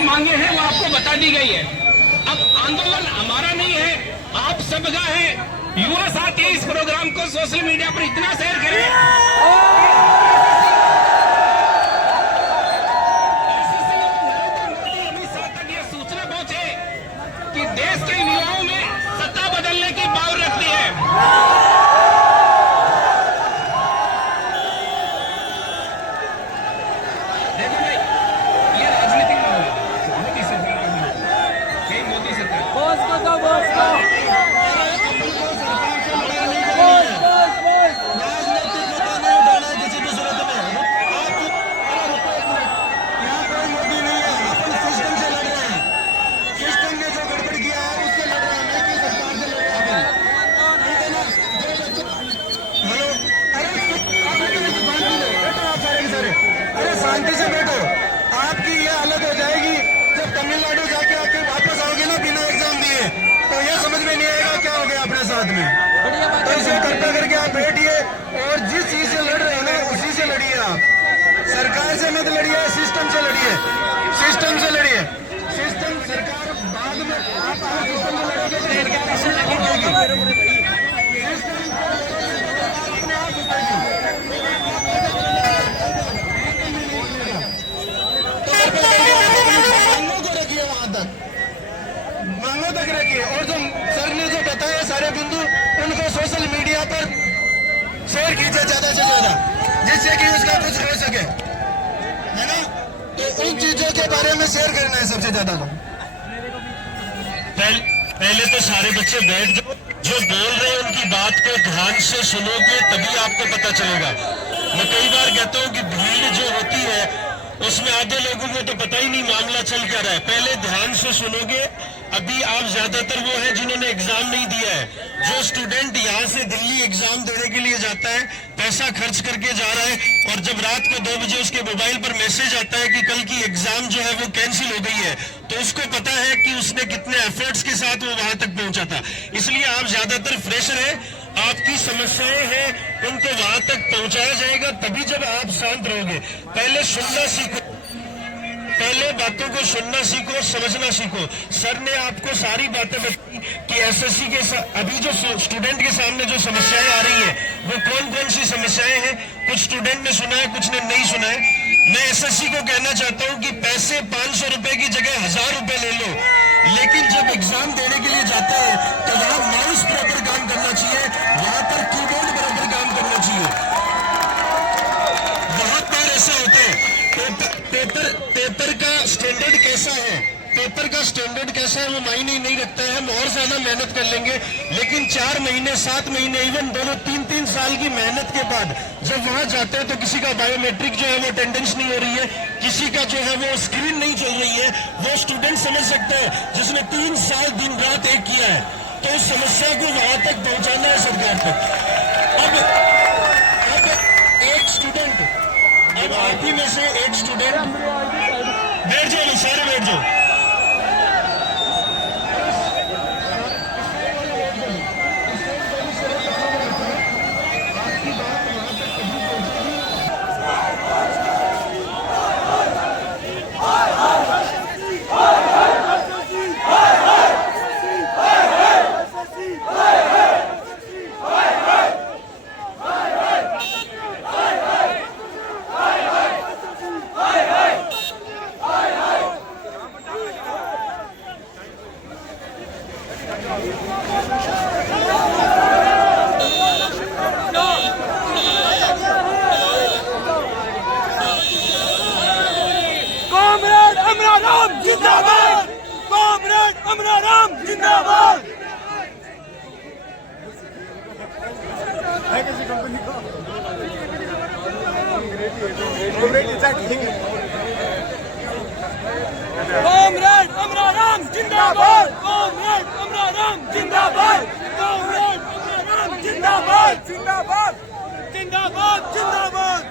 जो मांगे हैं वो आपको बता दी गई है। अब आंदोलन हमारा नहीं है, आप सबका है। युवा साथी इस प्रोग्राम को सोशल मीडिया पर इतना शेयर करें कि देश के युवाओं में सत्ता बदलने की पावर रखती है। देखो भाई, ये राजनीतिक मामला मोदी सरकार नहीं, मोदी सरकार बॉस को दो, बॉस को शांति से बैठो। आपकी ये हालत हो जाएगी जब तमिलनाडु जाके आके वापस आओगे ना बिना एग्जाम दिए, तो ये समझ में नहीं आएगा क्या हो गया अपने साथ में। तो इसे कृपया करके आप बैठिए और जिस चीज से लड़ रहे हैं ना उसी से लड़िए। आप सरकार से मत लड़िए, सिस्टम से लड़िए, सिस्टम से लड़िए। सिस्टम सरकार बाद में आप सिस्टम से लड़ोगे तो सरकार ऐसे लगेगी। मांगों तक रखिए और जो सर ने जो बताया सारे बिंदु उनको सोशल मीडिया पर शेयर कीजिए ज्यादा से ज्यादा, जिससे कि उसका कुछ हो सके, है ना। तो उन चीजों के बारे में शेयर करना है सबसे ज्यादा। पहले तो सारे बच्चे बैठ जाओ, जो बोल रहे हैं उनकी बात को ध्यान से सुनोगे तभी आपको पता चलेगा। मैं कई बार कहता हूँ कि भीड़ जो होती है उसमें आधे लोगों को तो पता ही नहीं मामला चल क्या रहा है। पहले ध्यान से सुनोगे। अभी आप ज्यादातर वो हैं जिन्होंने एग्जाम नहीं दिया है। जो स्टूडेंट यहाँ से दिल्ली एग्जाम देने के लिए जाता है, पैसा खर्च करके जा रहा है और जब रात को 2 बजे उसके मोबाइल पर मैसेज आता है कि कल की एग्जाम जो है वो कैंसिल हो गई है, तो उसको पता है कि उसने कितने एफर्ट्स के साथ वो वहां तक पहुंचा था। इसलिए आप ज्यादातर फ्रेशर है, आपकी समस्याएं हैं उनको वहां तक पहुंचाया जाएगा तभी जब आप शांत रहोगे। पहले सुनना सीखो, पहले बातों को सुनना सीखो, समझना सीखो। सर ने आपको सारी बातें बताई कि एसएससी के अभी जो स्टूडेंट के सामने जो समस्याएं आ रही हैं वो कौन कौन सी समस्याएं हैं। कुछ स्टूडेंट ने सुना है, कुछ ने नहीं सुना है। मैं एसएससी को कहना चाहता हूं कि पैसे 500 रुपए की जगह 1000 रुपए ले लो, लेकिन जब एग्जाम देने के लिए जाते हैं तो वहां माउस बराबर काम करना चाहिए, वहां पर कीबोर्ड बराबर काम करना चाहिए। बहुत बार ऐसा होता है पेपर का स्टैंडर्ड कैसा है, पेपर का स्टैंडर्ड कैसा है वो मायने नहीं रखता है। हम और ज्यादा मेहनत कर लेंगे, लेकिन 4 महीने 7 महीने इवन 2-3 साल की मेहनत के बाद जब वहां जाते हैं तो किसी का बायोमेट्रिक जो है वो अटेंडेंस नहीं हो रही है, किसी का जो है वो स्क्रीन नहीं चल रही है। वो स्टूडेंट समझ सकता है जिसने 3 साल दिन रात एक किया है। तो उस समस्या को वहां तक पहुंचाना है सरकार तक। अब एक स्टूडेंट, अब आप ही में से एक स्टूडेंट बैठ जाओ, सारे बैठ जाओ। जिंदाबाद, कॉमरेड अमराराम जिंदाबाद। कॉमरेड अमराराम जिंदाबाद, कॉमरेड अमराराम जिंदाबाद, कॉमरेड अमराराम जिंदाबाद, जिंदाबाद जिंदाबाद जिंदाबाद जिंदाबाद।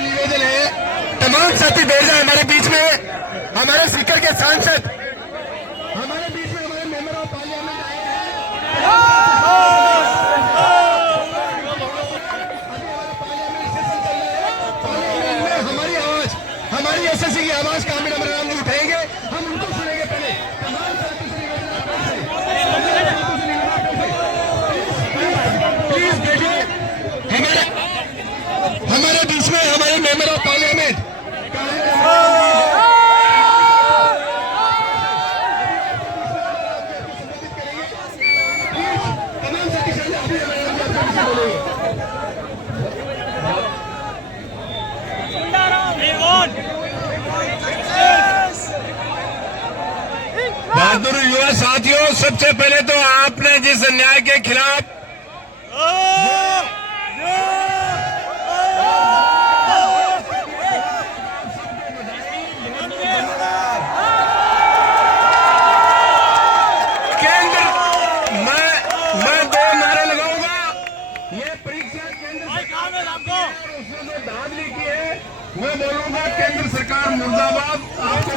निवेदन है तमाम साथी बैठ जाए हमारे बीच में, हमारे स्पीकर के सांसद हमारे बीच में, हमारे मेंबर ऑफ पार्लियामेंट आए हैं। हमारी आवाज, हमारी एसएससी की आवाज कामिल अमरान जी उठाएंगे, हम उनको सुनेंगे पहले। तमाम साथी से प्लीज बैठिए। हमारे बीच में हमारे मेंबर ऑफ पार्लियामेंट बहादुर युवा साथियों, सबसे पहले तो आपने जिस अन्याय के खिलाफ केंद्र, मैं 2 नारे लगाऊंगा। ये परीक्षा केंद्र उसने जो धांधली की है, मैं बोलूंगा केंद्र सरकार मुर्दाबाद। आपको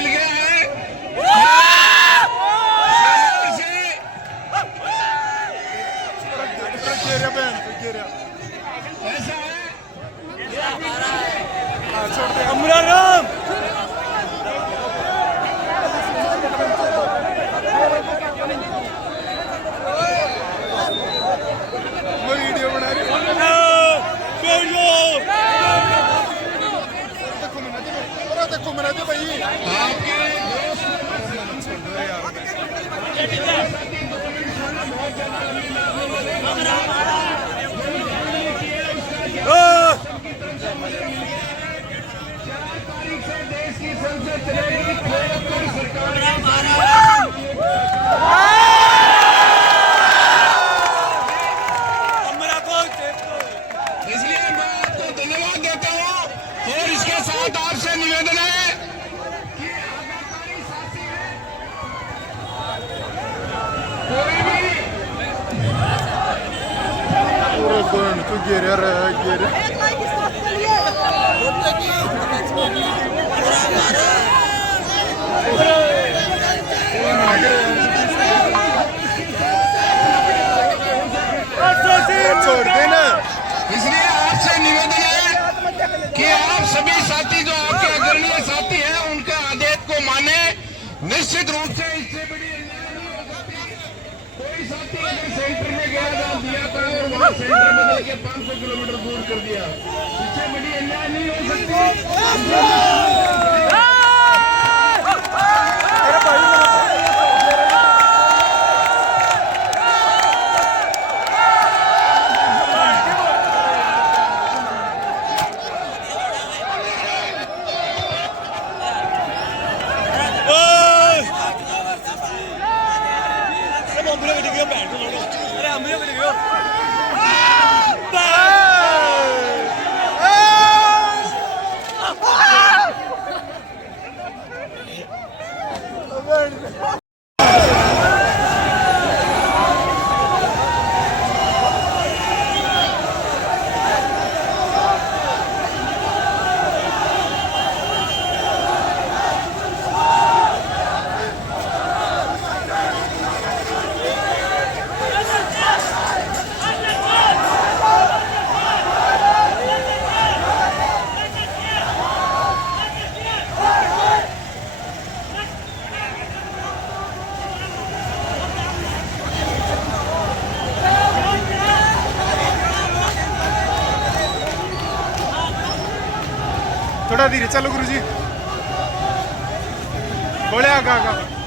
मिल गया है। ऐसा है अमराराम वीडियो बना रही देखो मना दे भाई आपके देश की संसद चलेगी, इसलिए मैं आपको धन्यवाद देता हूँ। और इसके साथ आपसे निवेदन है कि आज्ञाकारी साथी है, कोई भी तू गिर छोड़ देना। इसलिए आपसे निवेदन है कि आप सभी साथी जो आपके अग्रणीय साथी हैं उनके आदेश को माने। निश्चित रूप से इससे बड़ी अन्याय नहीं हो सकती। कोई साथी अगर सेंटर में गया जहाँ दिया था और वहाँ सेंटर बदल के 500 किलोमीटर दूर कर दिया, इससे बड़ी अन्याय नहीं हो सकती। थोड़ा धीरे चलो गुरुजी। थोड़े आगा आगा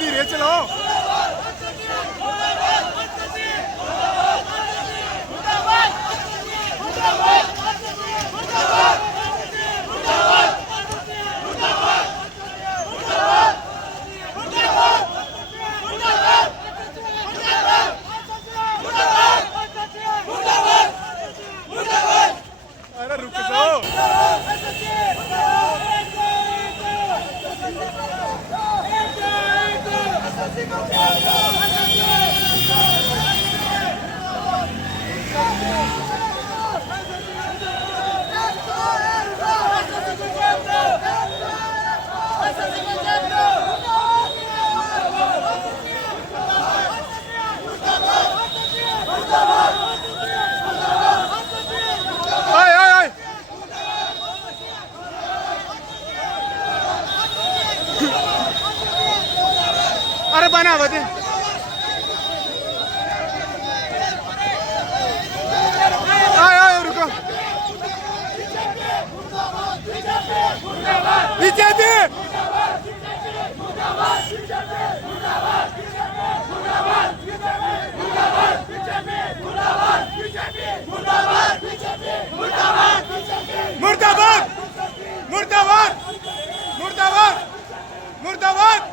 धीरे चलो अरे रुक जाओ आय आय आय अरे बना बदे आय आय रुको बीजेपी मुर्दाबाद मुर्दाबाद मुर्दाबाद मुर्दाबाद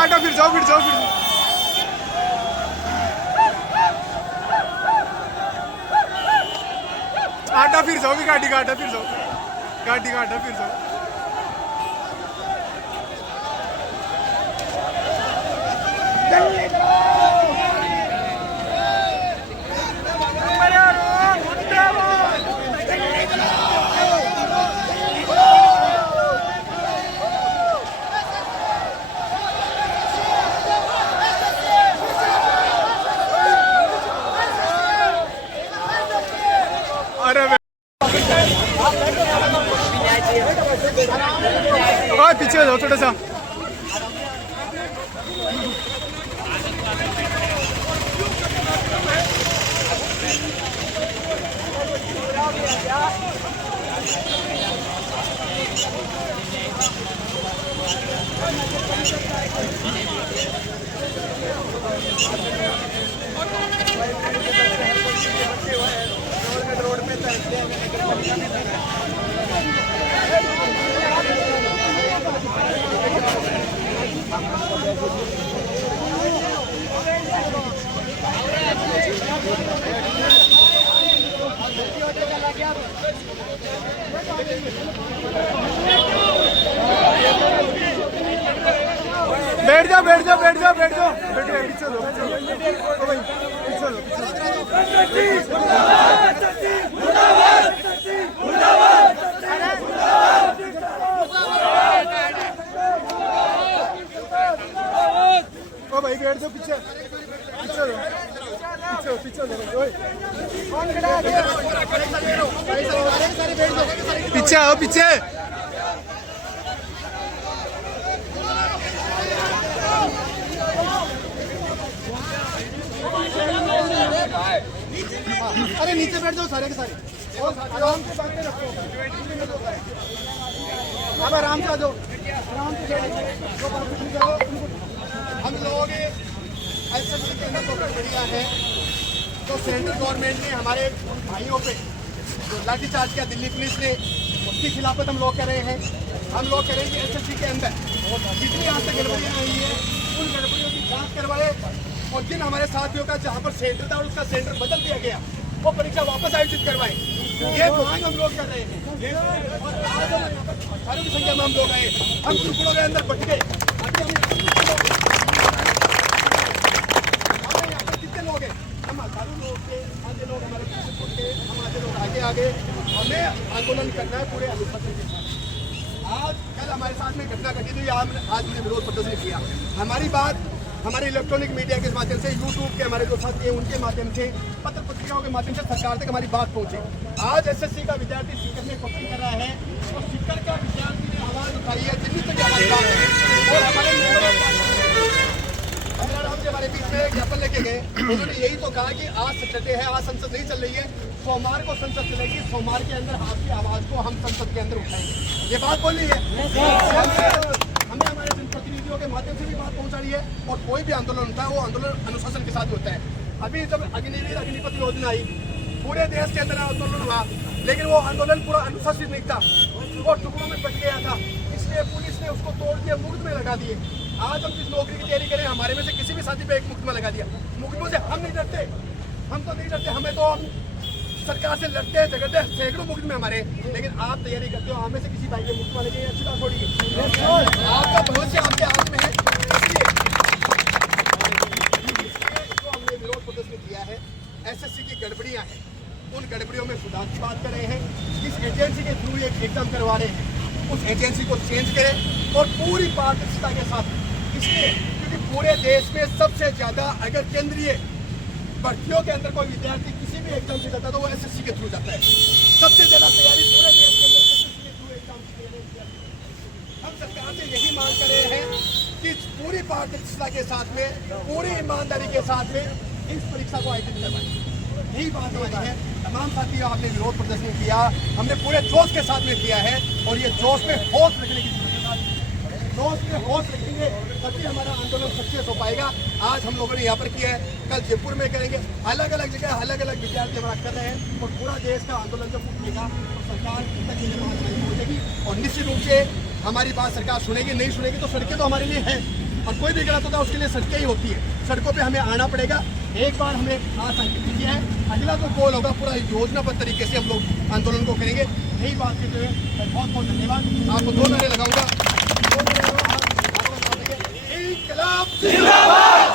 आटा फिर जाओ फिर जाओ फिर जाओ आटा फिर जाओ भी गाड़ी का आटा फिर जाओ गाड़ी का आटा फिर जाओ अरे पीछे जाओ थोड़ा सा रोड में बैठ जाओ बैठ जाओ बैठ जाओ बैठ जाओ पीछे लो पीछे लो बैठ जाओ पीछे पीछे पीछे पीछे आओ पीछे अरे नीचे बैठ जाओ सारे के सारे और आराम से बातें रखो अब आराम से आ जाओ आराम से जो बातें करो हम लोगों ने एसएससी के अंदर बहुत बढ़िया है तो सेंट्रल गवर्नमेंट ने हमारे भाइयों पे जो लाठीचार्ज किया दिल्ली पुलिस ने उसकी खिलाफत हम लोग कर रहे हैं। हम लोग कह रहे हैं कि एसएससी के अंदर जितनी आज तक गड़बड़ियाँ आई हैं उन गड़बड़ियों की जाँच करवाए और जिन हमारे साथियों का जहाँ पर सेंटर था उसका सेंटर बदल दिया गया वो परीक्षा वापस आयोजित करवाएं। ये मांग हम लोग कर रहे हैं और आज हम हजारों की संख्या में हम लोग आए, हम टुकड़ों के अंदर बट गए। कितने लोग हैं? हम हजारों लोग थे, आधे लोग हमारे पीछे छूट गए, हम आधे लोग आगे आ गए। हमें आंदोलन करना है पूरे अनुशासन के साथ। आज कल हमारे साथ में घटना घटी थी, आज हमने विरोध प्रदर्शन किया। हमारी बात हमारे इलेक्ट्रॉनिक मीडिया के माध्यम से, यूट्यूब के हमारे जो साथी हैं उनके माध्यम से, पत्र पत्रिकाओं के माध्यम से सरकार तक हमारी बात पहुंचे। आज एसएससी का विद्यार्थी सीकर में कॉपी कर रहा है और सीकर का विद्यार्थी ने आवाज उठाई है जितनी तक हमारी बात है और हमारे हमारे बीच में ज्ञापन लेके गए। उन्होंने यही तो कहा कि आज सैटरडे है, आज संसद नहीं चल रही है, सोमवार को संसद चलेगी, सोमवार के अंदर आपकी आवाज को हम संसद के अंदर उठाएंगे। ये बात बोली है, हमें हमारे जनप्रतिनिधियों के माध्यम से भी बात पहुंचा रही है और कोई भी आंदोलन होता है वो आंदोलन अनुशासन के साथ होता है। अभी जब अग्निपथ योजना आई पूरे देश के अंदर आंदोलन हुआ लेकिन वो आंदोलन पूरा अनुशासित नहीं था, वो टुकड़ों में बच गया था, इसलिए पुलिस ने उसको तोड़ दिया, मुफ्त में लगा दिए। आज हम जिस नौकरी की तैयारी करें हमारे में से किसी भी साथी पे एक मुफ्त में लगा दिया। मुकदमों से हम नहीं डरते, हम तो नहीं डरते, हमें तो हम सरकार से लड़ते हैं झगड़ते हैं, सैकड़ों मुकदमे हमारे, लेकिन आप तैयारी करते हो हमें से किसी भाई के मुफ्त में लगे, अच्छी बात थोड़ी है। आपका भविष्य आपके हाथ में है, इसलिए जो हमने विरोध प्रदर्शन किया है एसएससी की गड़बड़ियां हैं, उन गड़बड़ियों में सुधार की बात कर रहे हैं। इस एजेंसी के थ्रू एक एग्जाम करवा रहे हैं, उस एजेंसी को चेंज करें और पूरी पारदर्शिता के साथ, इसलिए क्योंकि पूरे देश में सबसे ज्यादा अगर केंद्रीय भर्तियों के अंदर कोई विद्यार्थी किसी भी एग्जाम से जाता है तो वो एसएससी के थ्रू जाता है। सबसे ज्यादा तैयारी पूरे देश के अंदर एसएससी के थ्रू एग्जाम की तैयारी। हम सरकार से यही मांग कर रहे हैं कि पूरी पारदर्शिता के साथ में, पूरी ईमानदारी के साथ में इस परीक्षा को आयोजित करवाएं। यही बात हमारी है। तमाम साथियों आपने विरोध प्रदर्शन किया, हमने पूरे जोश के साथ में किया है और ये जोश में होश रखने की जोश में होश रखेंगे तभी हमारा आंदोलन सक्सेस हो पाएगा। आज हम लोगों ने यहाँ पर किया है, कल जयपुर में करेंगे, अलग अलग जगह अलग अलग विद्यार्थी हमारा कर रहे हैं और पूरा देश का आंदोलन जब उठेगा तो सरकार तक ये बात नहीं पहुँचेगी और निश्चित रूप से हमारी बात सरकार सुनेगी। नहीं सुनेगी तो सड़कें तो हमारे लिए हैं और कोई भी गलत होता है उसके लिए सड़कें ही होती है, सड़कों पर हमें आना पड़ेगा। एक बार हमने आज संकेत किया है, अगला तो गोल होगा, पूरा योजनाबद्ध तरीके से हम लोग आंदोलन को करेंगे। यही बात करते हुए बहुत बहुत धन्यवाद। आपको 2 नारे लगाऊंगा। इंकलाब जिंदाबाद,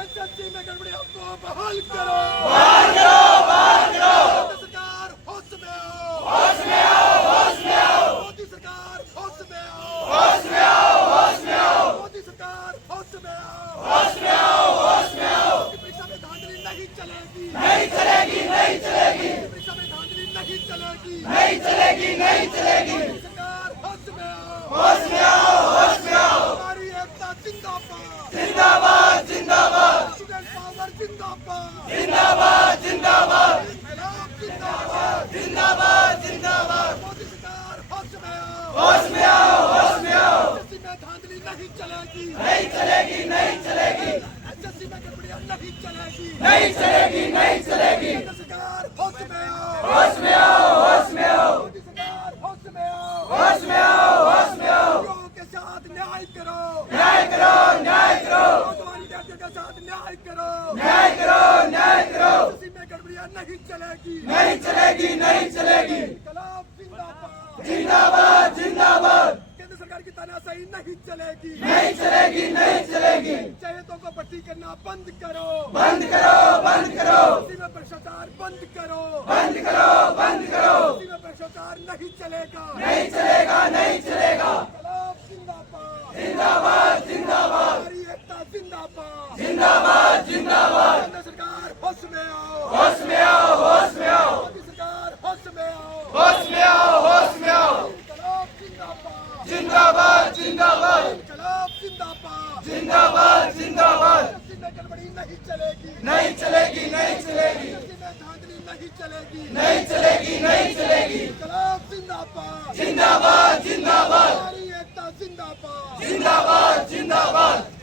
एसएससी में गड़बड़ियों को बहाल करो, बहाल करो, बहाल करो। सरकार होश में आओ, होश में आओ, होश में आओ। मोदी सरकार होश में आओ, होश में आओ, होश में आओ। मोदी सरकार होश में आओ, होश में आओ, होश में आओ। परीक्षा में धांधली नहीं चलेगी, नहीं चलेगी, नहीं चलेगी। परीक्षा में धांधली नहीं चलेगी, नहीं चलेगी, नहीं चलेगी। सरकार होश में आओ, होश में आओ, होश में आओ। हमारी एकता जिंदाबाद, जिंदाबाद, जिंदाबाद। स्टूडेंट पावर जिंदाबाद, जिंदाबाद, जिंदाबाद। इंकलाब जिंदाबाद, जिंदाबाद, जिंदाबाद। मोदी सरकार होश में आओ, होश में आओ, होश में आओ। एसएससी में धांधली नहीं चलेगी, नहीं चलेगी, नहीं चलेगी। एसएससी में गड़बड़ियां नहीं चलेगी, नहीं चलेगी, नहीं चलेगी। सरकार होश में आओ, होश में आओ, होश में आओ। मोदी सरकार होश में आओ, होश में आओ, होश में आओ। लोगों के साथ न्याय करो, न्याय करो, न्याय करो। नौजवान विद्यार्थियों के साथ न्याय करो, न्याय करो, न्याय करो। एसएससी में गड़बड़ियां नहीं चलेगी, नहीं चलेगी, नहीं चलेगी। इंकलाब जिंदाबाद, जिंदाबाद, जिंदाबाद। केंद्र सरकार की तानाशाही नहीं चलेगी, नहीं चलेगी, नहीं चलेगी। पंचायतों को भर्ती करना बंद करो, बंद करो, बंद करो। एसएससी में भ्रष्टाचार बंद करो, बंद करो, बंद करो। एसएससी में भ्रष्टाचार नहीं चलेगा, नहीं चलेगा, नहीं चलेगा। इंकलाब जिंदाबाद, जिंदाबाद, जिंदाबाद। हमारी एकता जिंदाबाद, जिंदाबाद जिंदाबाद केंद्र सरकार होश में आओ होश में आओ होश में आओ मोदी सरकार होश में आओ होश में आओ होश में आओ जिंदाबाद जिंदाबाद जिंदाबाद जिंदाबाद जिंदाबाद जिंदाबाद गड़बड़ी नहीं चलेगी नहीं चलेगी नहीं चलेगी धांधली नहीं चलेगी नहीं चलेगी नहीं चलेगी जिंदाबाद जिंदाबाद जिंदाबाद हमारी एकता जिंदाबाद जिंदाबाद जिंदाबाद